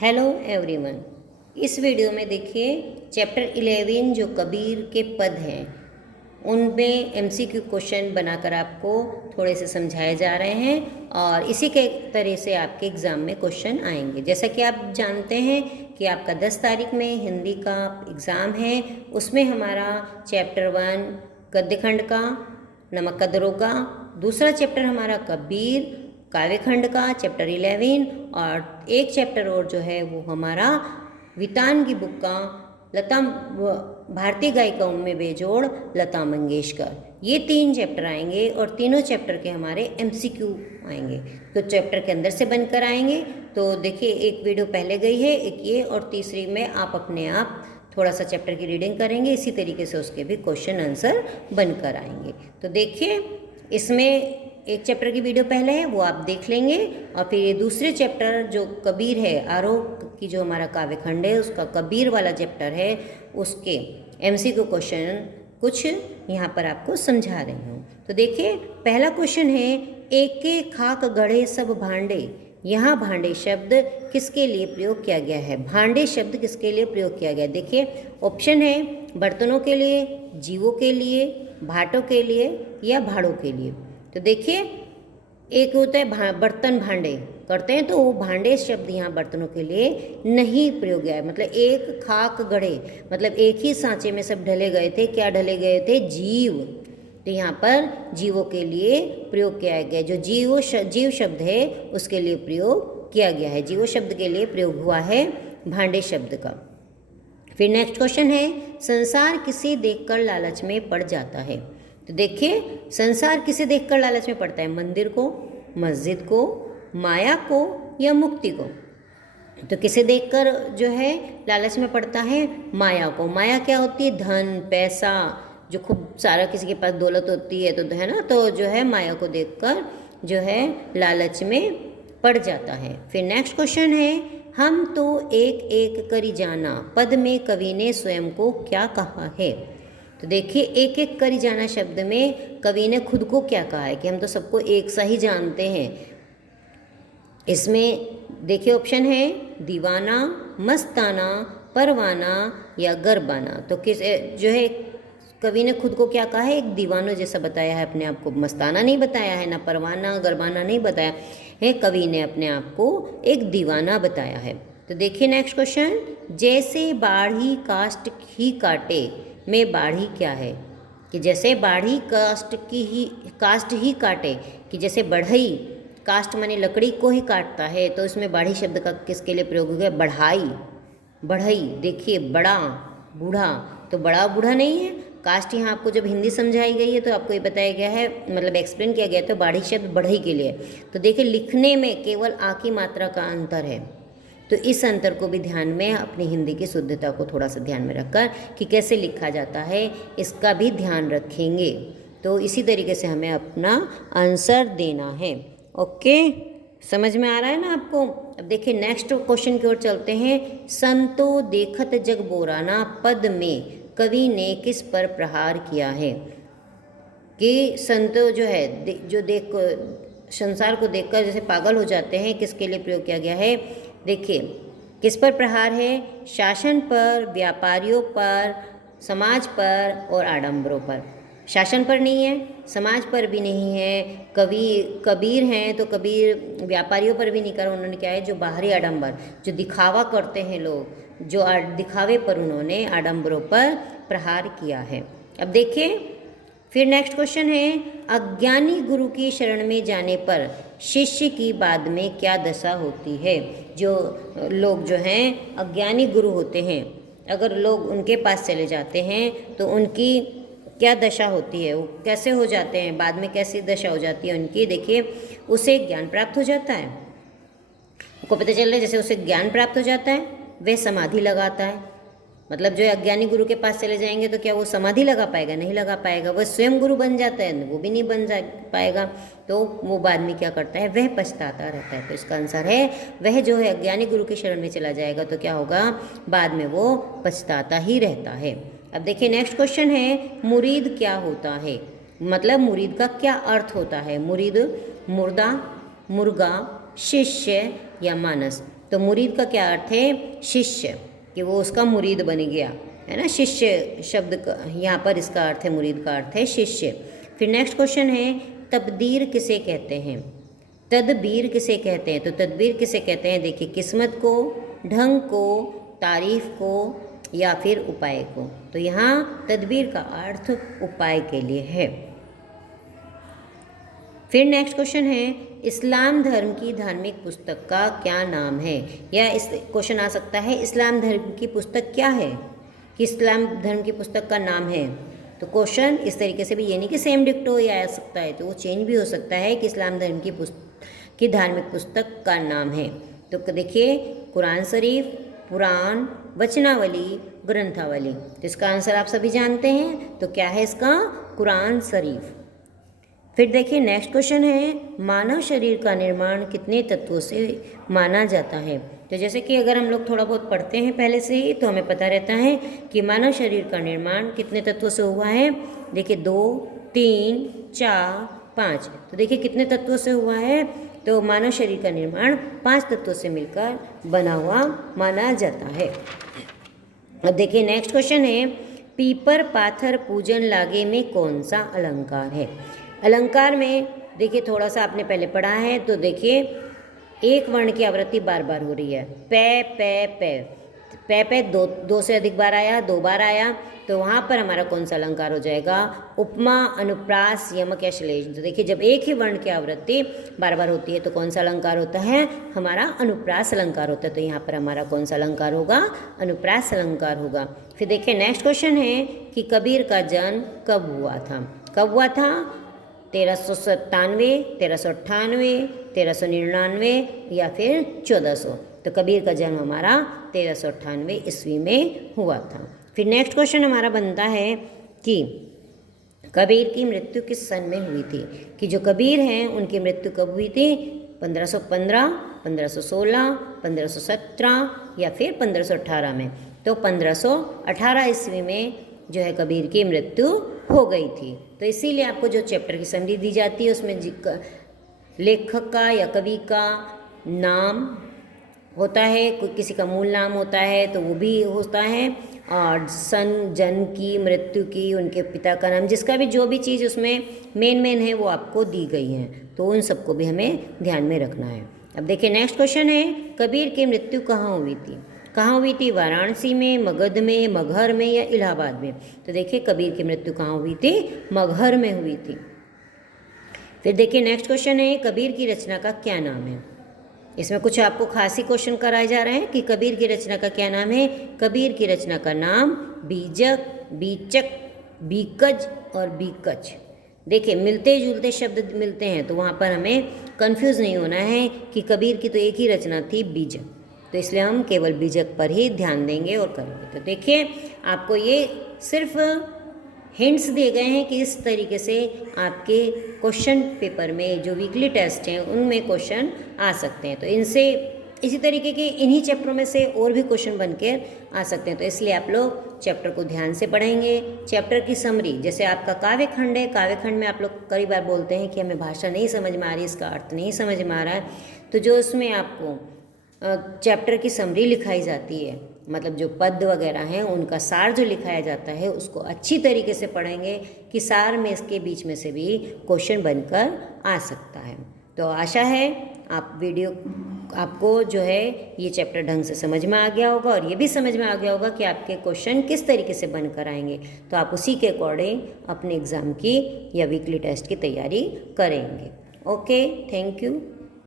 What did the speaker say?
Hello everyone. इस video में देखिए चैप्टर 11 जो कबीर के पद हैं उनमें एमसीक्यू क्वेश्चन बनाकर आपको थोड़े से समझाए जा रहे हैं और इसी के तरह से आपके एग्ज़ाम में क्वेश्चन आएंगे। जैसा कि आप जानते हैं कि आपका 10 तारीख में हिंदी का एग्ज़ाम है, उसमें हमारा चैप्टर 1 गद्यखंड का नमक का दरोगा, दूसरा चैप्टर हमारा कबीर काव्यखंड का चैप्टर 11 और एक चैप्टर और जो है वो हमारा वितान की बुक का लता भारतीय गायिकाओं में बेजोड़ लता मंगेशकर। ये 3 चैप्टर आएंगे और तीनों चैप्टर के हमारे एमसीक्यू आएंगे, तो चैप्टर के अंदर से बनकर आएंगे। तो देखिए एक वीडियो पहले गई है, एक ये, और तीसरी में आप अपने आप थोड़ा सा चैप्टर की रीडिंग करेंगे, इसी तरीके से उसके भी क्वेश्चन आंसर बनकर आएंगे। तो देखिए इसमें एक चैप्टर की वीडियो पहले है, वो आप देख लेंगे, और फिर ये दूसरे चैप्टर जो कबीर है, आरोह की जो हमारा काव्यखंड है उसका कबीर वाला चैप्टर है, उसके एमसीक्यू क्वेश्चन कुछ यहाँ पर आपको समझा रही हूँ। तो देखिए पहला क्वेश्चन है, एक एक खाक गढ़े सब भांडे। यहाँ भांडे शब्द किसके लिए प्रयोग किया गया है? भांडे शब्द किसके लिए प्रयोग किया गया है? देखिए ऑप्शन है बर्तनों के लिए, जीवों के लिए, भाटों के लिए या भाड़ों के लिए। तो देखिए एक होता है बर्तन भांडे करते हैं, तो वो भांडे शब्द यहाँ बर्तनों के लिए नहीं प्रयोग किया है। मतलब एक खाक गढ़े मतलब एक ही सांचे में सब ढले गए थे। क्या ढले गए थे? जीव। तो यहाँ पर जीवों के लिए प्रयोग किया गया। जो जीव शब्द है उसके लिए प्रयोग किया गया है, जीवो शब्द के लिए प्रयोग हुआ है भांडे शब्द का। फिर नेक्स्ट क्वेश्चन है, संसार किसे देखकर लालच में पड़ जाता है? तो देखिए संसार किसे देखकर लालच में पड़ता है? मंदिर को, मस्जिद को, माया को या मुक्ति को? तो किसे देखकर जो है लालच में पड़ता है? माया को। माया क्या होती है? धन, पैसा, जो खूब सारा किसी के पास दौलत होती है तो है ना, तो जो है माया को देखकर जो है लालच में पड़ जाता है। फिर नेक्स्ट क्वेश्चन है, हम तो एक एक करी जाना पद में कवि ने स्वयं को क्या कहा है? तो देखिए एक एक करी जाना शब्द में कवि ने खुद को क्या कहा है कि हम तो सबको एक सा ही जानते हैं। इसमें देखिए ऑप्शन है दीवाना, मस्ताना, परवाना या गरबाना। तो किस जो है कवि ने खुद को क्या कहा है? एक दीवानों जैसा बताया है अपने आप को, मस्ताना नहीं बताया है, ना परवाना गरबाना नहीं बताया है, कवि ने अपने आप को एक दीवाना बताया है। तो देखिए नेक्स्ट क्वेश्चन, जैसे बाढ़ी काष्ट ही काटे में बाढ़ी क्या है? कि जैसे बाढ़ी काष्ट ही काटे, कि जैसे बढ़ई काष्ट माने लकड़ी को ही काटता है, तो इसमें बाढ़ी शब्द का किसके लिए प्रयोग हो गया? बढ़ाई, बढ़ई। देखिए बड़ा, बूढ़ा, तो बड़ा बूढ़ा नहीं है। कास्ट यहाँ आपको जब हिंदी समझाई गई है तो आपको ये बताया गया है, मतलब एक्सप्लेन किया गया है, तो बाढ़ी शब्द बढ़ई के लिए। तो देखिए लिखने में केवल आ की मात्रा का अंतर है, तो इस अंतर को भी ध्यान में, अपनी हिंदी की शुद्धता को थोड़ा सा ध्यान में रखकर कि कैसे लिखा जाता है इसका भी ध्यान रखेंगे। तो इसी तरीके से हमें अपना आंसर देना है। ओके, समझ में आ रहा है ना आपको? अब देखिए नेक्स्ट क्वेश्चन की ओर चलते हैं। संतो देखत जग बोराना पद में कवि ने किस पर प्रहार किया है? कि संतो जो है जो संसार को देखकर जैसे पागल हो जाते हैं, किसके लिए प्रयोग किया गया है? देखिए किस पर प्रहार है? शासन पर, व्यापारियों पर, समाज पर और आडंबरों पर। शासन पर नहीं है, समाज पर भी नहीं है, कबीर हैं तो कबीर व्यापारियों पर भी नहीं कर, उन्होंने क्या है जो बाहरी आडंबर जो दिखावा करते हैं लोग, जो दिखावे पर उन्होंने आडंबरों पर प्रहार किया है। अब देखिए फिर नेक्स्ट क्वेश्चन है, अज्ञानी गुरु की शरण में जाने पर शिष्य की बाद में क्या दशा होती है? जो लोग जो हैं अज्ञानी गुरु होते हैं, अगर लोग उनके पास चले जाते हैं तो उनकी क्या दशा होती है? वो कैसे हो जाते हैं, बाद में कैसी दशा हो जाती है उनकी? देखिए उसे ज्ञान प्राप्त हो जाता है, उनको पता चल रहा है जैसे उसे ज्ञान प्राप्त हो जाता है, वह समाधि लगाता है। मतलब जो अज्ञानी गुरु के पास चले जाएंगे तो क्या वो समाधि लगा पाएगा? नहीं लगा पाएगा। वह स्वयं गुरु बन जाता है, वो भी नहीं बन पाएगा। तो वो बाद में क्या करता है? वह पछताता रहता है। तो इसका आंसर है वह जो है अज्ञानी गुरु की शरण में चला जाएगा तो क्या होगा? बाद में वो पछताता ही रहता है। अब देखिए नेक्स्ट क्वेश्चन है, मुरीद क्या होता है? मतलब मुरीद का क्या अर्थ होता है? मुरीद मुर्दा, मुर्गा, शिष्य या मानस। तो मुरीद का क्या अर्थ है? शिष्य, कि वो उसका मुरीद बन गया, है ना। शिष्य शब्द का यहाँ पर इसका अर्थ है, मुरीद का अर्थ है शिष्य। फिर नेक्स्ट क्वेश्चन है, तकदीर किसे कहते हैं? तदबीर किसे कहते हैं? तो तदबीर किसे कहते हैं? देखिए, किस्मत को, ढंग को, तारीफ को या फिर उपाय को। तो यहाँ तदबीर का अर्थ उपाय के लिए है। फिर नेक्स्ट क्वेश्चन है, इस्लाम धर्म की धार्मिक पुस्तक का क्या नाम है? या इस क्वेश्चन आ सकता है, इस्लाम धर्म की पुस्तक क्या है, कि इस्लाम धर्म की पुस्तक का नाम है। तो क्वेश्चन इस तरीके से भी, ये नहीं कि सेम डिक्टो ही आ सकता है, तो वो चेंज भी हो सकता है कि इस्लाम धर्म की धार्मिक पुस्तक का नाम है। तो देखिए, कुरान शरीफ, पुराण, वचनावली, ग्रंथावली। तो इसका आंसर आप सभी जानते हैं, तो क्या है इसका? कुरान शरीफ। फिर देखिए नेक्स्ट क्वेश्चन है, मानव शरीर का निर्माण कितने तत्वों से माना जाता है? तो जैसे कि अगर हम लोग थोड़ा बहुत पढ़ते हैं पहले से ही, तो हमें पता रहता है कि मानव शरीर का निर्माण कितने तत्वों से हुआ है। देखिए 2, 3, 4, 5। तो देखिए कितने तत्वों से हुआ है? तो मानव शरीर का निर्माण 5 तत्वों से मिलकर बना हुआ माना जाता है। अब देखिए नेक्स्ट क्वेश्चन है, पीपर पाथर पूजन लागे में कौन सा अलंकार है? अलंकार में देखिए थोड़ा सा आपने पहले पढ़ा है, तो देखिए एक वर्ण की आवृत्ति बार बार हो रही है, पे पे पे पे पे दो से अधिक बार आया, 2 बार आया, तो वहाँ पर हमारा कौन सा अलंकार हो जाएगा? उपमा, अनुप्रास, यमक या श्लेष। तो देखिए जब एक ही वर्ण की आवृत्ति बार बार होती है तो कौन सा अलंकार होता है? हमारा अनुप्रास अलंकार होता है। तो यहाँ पर हमारा कौन सा अलंकार होगा? अनुप्रास अलंकार होगा। फिर देखिए नेक्स्ट क्वेश्चन है कि कबीर का जन्म कब हुआ था? कब हुआ था? 1397, 1398, 1399 या फिर 1400। तो कबीर का जन्म हमारा 1398 ईस्वी में हुआ था। फिर नेक्स्ट क्वेश्चन हमारा बनता है कि कबीर की मृत्यु किस सन में हुई थी? कि जो कबीर हैं उनकी मृत्यु कब हुई थी? 1515, 1516, 1517 या फिर 1518 में। तो 1518 ईस्वी में जो है कबीर की मृत्यु हो गई थी। तो इसीलिए आपको जो चैप्टर की समरी दी जाती है उसमें लेखक का या कवि का नाम होता है, कोई किसी का मूल नाम होता है तो वो भी होता है, और सन, जन्म की, मृत्यु की, उनके पिता का नाम, जिसका भी जो भी चीज़ उसमें मेन है वो आपको दी गई हैं। तो उन सबको भी हमें ध्यान में रखना है। अब देखिए नेक्स्ट क्वेश्चन है, कबीर की मृत्यु कहाँ हुई थी? कहाँ हुई थी? वाराणसी में, मगध में, मगहर में या इलाहाबाद में? तो देखिए कबीर की मृत्यु कहाँ हुई थी? मगहर में हुई थी। फिर देखिए नेक्स्ट क्वेश्चन है, कबीर की रचना का क्या नाम है? इसमें कुछ आपको खासी क्वेश्चन कराए जा रहे हैं कि कबीर की रचना का क्या नाम है। कबीर की रचना का नाम बीजक, बीचक, बीकज और बीकच। देखिए मिलते जुलते शब्द मिलते हैं, तो वहाँ पर हमें कंफ्यूज नहीं होना है कि कबीर की तो एक ही रचना थी, बीजक, तो इसलिए हम केवल बीजक पर ही ध्यान देंगे और करेंगे। तो देखिए आपको ये सिर्फ हिंट्स दिए गए हैं कि इस तरीके से आपके क्वेश्चन पेपर में जो वीकली टेस्ट हैं उनमें क्वेश्चन आ सकते हैं। तो इनसे इसी तरीके के इन्हीं चैप्टरों में से और भी क्वेश्चन बनकर आ सकते हैं। तो इसलिए आप लोग चैप्टर को ध्यान से पढ़ेंगे। चैप्टर की समरी, जैसे आपका काव्य खंड है, काव्य खंड में आप लोग कई बार बोलते हैं कि हमें भाषा नहीं समझ में आ रही, इसका अर्थ नहीं समझ में आ रहा है, तो जो उसमें आपको चैप्टर की समरी लिखाई जाती है, मतलब जो पद वगैरह हैं उनका सार जो लिखाया जाता है उसको अच्छी तरीके से पढ़ेंगे कि सार में इसके बीच में से भी क्वेश्चन बनकर आ सकता है। तो आशा है आपको जो है ये चैप्टर ढंग से समझ में आ गया होगा, और ये भी समझ में आ गया होगा कि आपके क्वेश्चन किस तरीके से बनकर आएंगे। तो आप उसी के अकॉर्डिंग अपने एग्ज़ाम की या वीकली टेस्ट की तैयारी करेंगे। Okay, thank you.